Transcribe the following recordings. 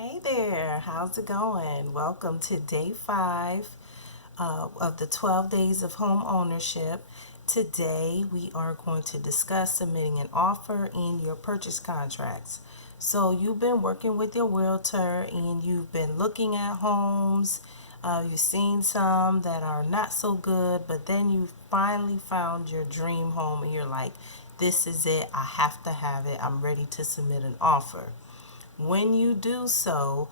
Hey there, how's it going? Welcome to day 5 of the 12 days of home ownership. Today we are going to discuss submitting an offer in your purchase contracts. So you've been working with your realtor and you've been looking at homes. You've seen some that are not so good, but then you finally found your dream home and you're like, this is it, I have to have it, I'm ready to submit an offer. When you do so,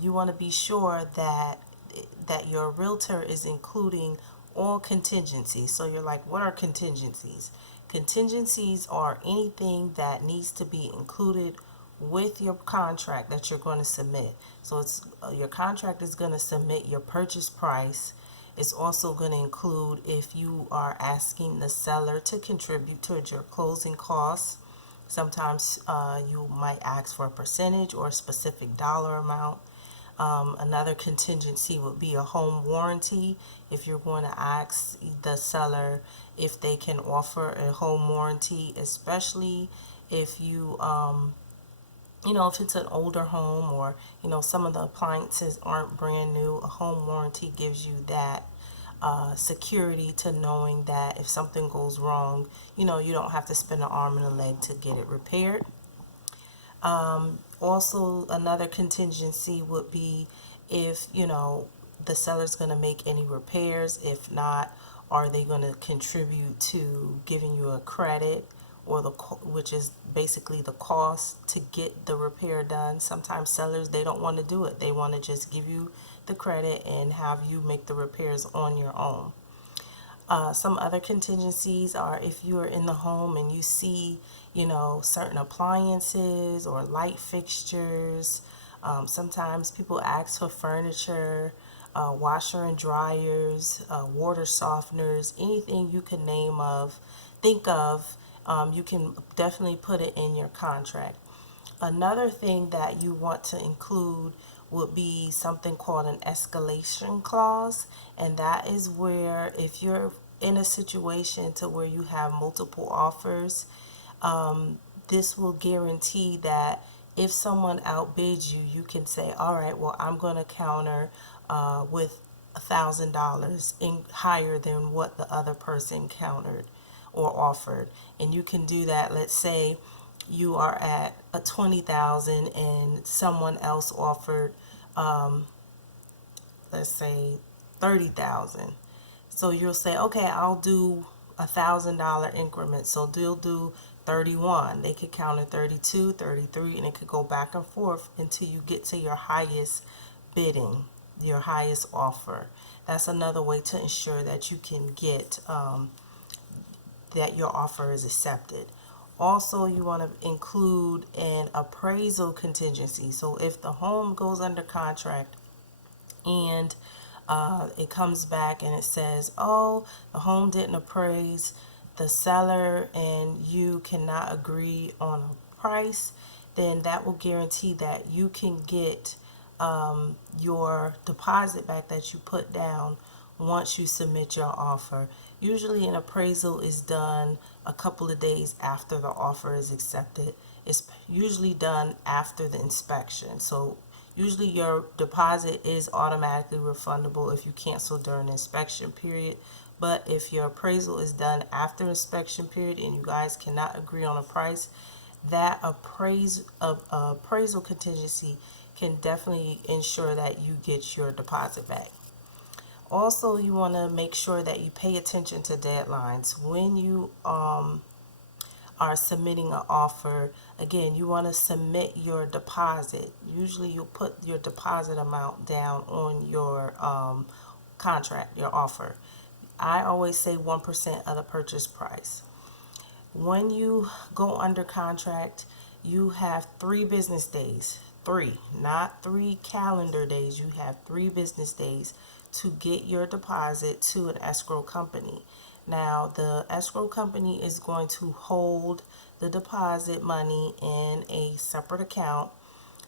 you want to be sure that your realtor is including all contingencies. So you're like, what are contingencies? Contingencies are anything that needs to be included with your contract that you're going to submit. So it's your contract is going to submit your purchase price. It's also going to include if you are asking the seller to contribute towards your closing costs. Sometimes you might ask for a percentage or a specific dollar amount. Another contingency would be a home warranty. If you're going to ask the seller if they can offer a home warranty, especially if if it's an older home or, some of the appliances aren't brand new, a home warranty gives you that security to knowing that if something goes wrong, you don't have to spend an arm and a leg to get it repaired. Also, another contingency would be if, the seller's going to make any repairs. If not, are they going to contribute to giving you a credit or which is basically the cost to get the repair done. Sometimes sellers, they don't want to do it. They want to just give you the credit and have you make the repairs on your own. Some other contingencies are if you are in the home and you see, certain appliances or light fixtures. Sometimes people ask for furniture, washer and dryers, water softeners, anything you can think of. You can definitely put it in your contract. Another thing that you want to include would be something called an escalation clause, and that is where if you're in a situation to where you have multiple offers, this will guarantee that if someone outbids you, you can say, all right, well, I'm going to counter with $1,000 in higher than what the other person countered or offered. And you can do that. Let's say you are at a 20,000 and someone else offered, let's say 30,000. So you'll say, okay, I'll do $1,000 increments. So they'll do 31. They could count at 32, 33, and it could go back and forth until you get to your highest bidding, your highest offer. That's another way to ensure that you can get that your offer is accepted. Also, you want to include an appraisal contingency. So if the home goes under contract and it comes back and it says, oh, the home didn't appraise, the seller and you cannot agree on a price, then that will guarantee that you can get your deposit back that you put down once you submit your offer. Usually an appraisal is done a couple of days after the offer is accepted. It's usually done after the inspection. So usually your deposit is automatically refundable if you cancel during the inspection period. But if your appraisal is done after inspection period and you guys cannot agree on a price, that appraisal contingency can definitely ensure that you get your deposit back. Also, you want to make sure that you pay attention to deadlines. When you are submitting an offer, again, you want to submit your deposit. Usually you'll put your deposit amount down on your contract, your offer. I always say 1% of the purchase price. When you go under contract, you have 3 business days. 3, not 3 calendar days. You have 3 business days to get your deposit to an escrow company. Now, the escrow company is going to hold the deposit money in a separate account,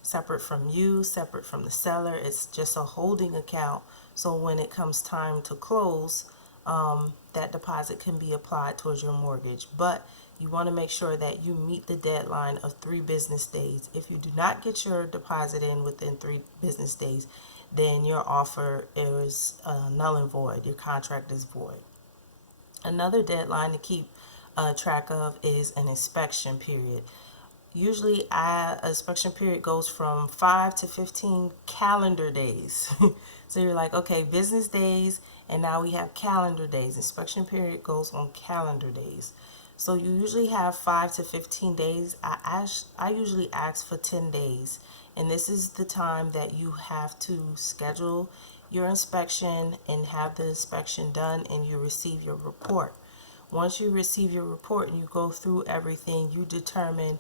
separate from you, separate from the seller. It's just a holding account. So when it comes time to close, that deposit can be applied towards your mortgage. But you want to make sure that you meet the deadline of 3 business days. If you do not get your deposit in within 3 business days, then your offer is null and void. Your contract is void. Another deadline to keep track of is an inspection period. Usually, inspection period goes from 5 to 15 calendar days. So you're like, okay, business days, and now we have calendar days. Inspection period goes on calendar days. So you usually have 5 to 15 days. I usually ask for 10 days. And this is the time that you have to schedule your inspection and have the inspection done, and you receive your report. Once you receive your report and you go through everything, you determine,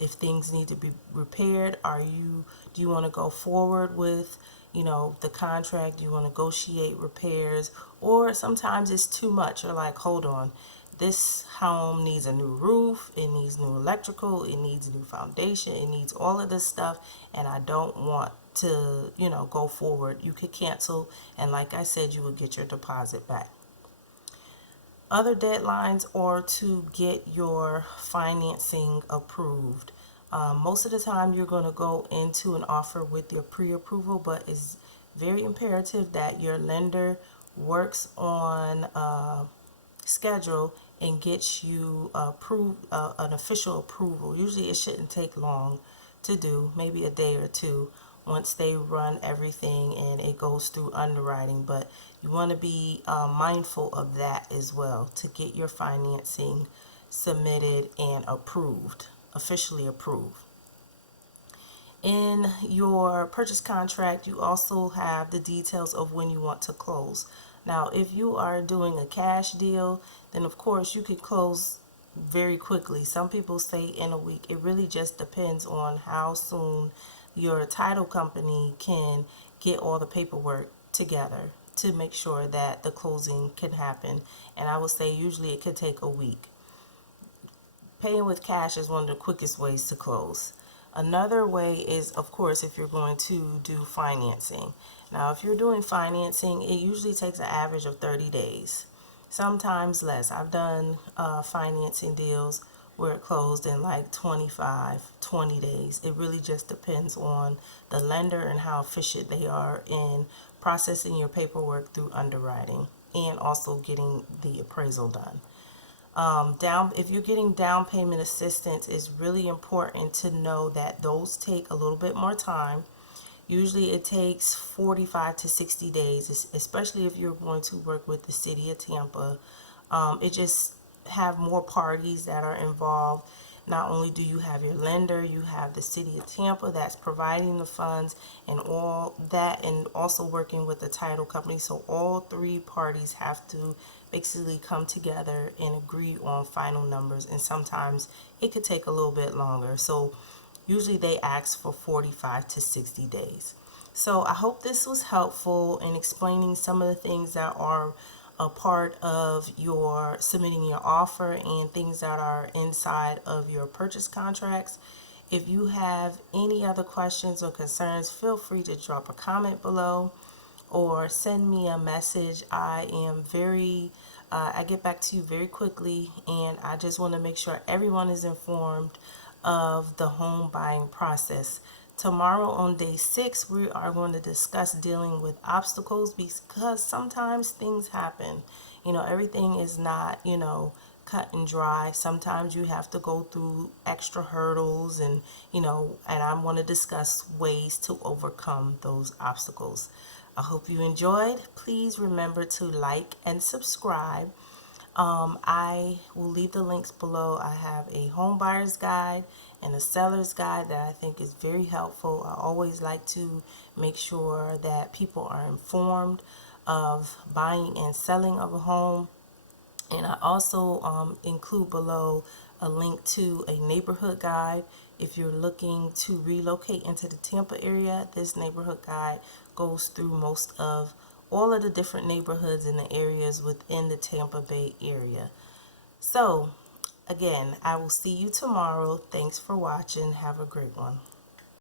if things need to be repaired. Do you want to go forward with, the contract? Do you want to negotiate repairs? Or sometimes it's too much. You're like, hold on, this home needs a new roof, it needs new electrical, it needs a new foundation, it needs all of this stuff, and I don't want to, go forward. You could cancel, and like I said, you would get your deposit back. Other deadlines are to get your financing approved. Most of the time you're going to go into an offer with your pre-approval, but it's very imperative that your lender works on schedule and gets you approved, an official approval. Usually it shouldn't take long to do, maybe a day or two, once they run everything and it goes through underwriting. But you want to be mindful of that as well, to get your financing submitted and approved, officially approved. In your purchase contract, you also have the details of when you want to close. Now, if you are doing a cash deal, then of course you can close very quickly. Some people say in a week. It really just depends on how soon your title company can get all the paperwork together to make sure that the closing can happen. And I would say usually it could take a week. Paying with cash is one of the quickest ways to close. Another way is, of course, if you're going to do financing. Now, if you're doing financing, it usually takes an average of 30 days, sometimes less. I've done financing deals where it closed in like 25, 20 days. It really just depends on the lender and how efficient they are in processing your paperwork through underwriting and also getting the appraisal done. If you're getting down payment assistance, it's really important to know that those take a little bit more time. Usually it takes 45 to 60 days, especially if you're going to work with the city of Tampa. It just have more parties that are involved. Not only do you have your lender, you have the city of Tampa that's providing the funds and all that, and also working with the title company. So all 3 parties have to basically come together and agree on final numbers, and sometimes it could take a little bit longer. So usually they ask for 45 to 60 days. So I hope this was helpful in explaining some of the things that are a part of your submitting your offer and things that are inside of your purchase contracts. If you have any other questions or concerns, feel free to drop a comment below or send me a message. I get back to you very quickly, and I just want to make sure everyone is informed of the home buying process. Tomorrow on day 6, we are going to discuss dealing with obstacles, because sometimes things happen. Everything is not, cut and dry. Sometimes you have to go through extra hurdles, and I want to discuss ways to overcome those obstacles. I hope you enjoyed. Please remember to like and subscribe. I will leave the links below. I have a home buyer's guide and a seller's guide that I think is very helpful. I always like to make sure that people are informed of buying and selling of a home. And I also include below a link to a neighborhood guide. If you're looking to relocate into the Tampa area, this neighborhood guide goes through most of all of the different neighborhoods in the areas within the Tampa Bay area. So, again, I will see you tomorrow. Thanks for watching. Have a great one.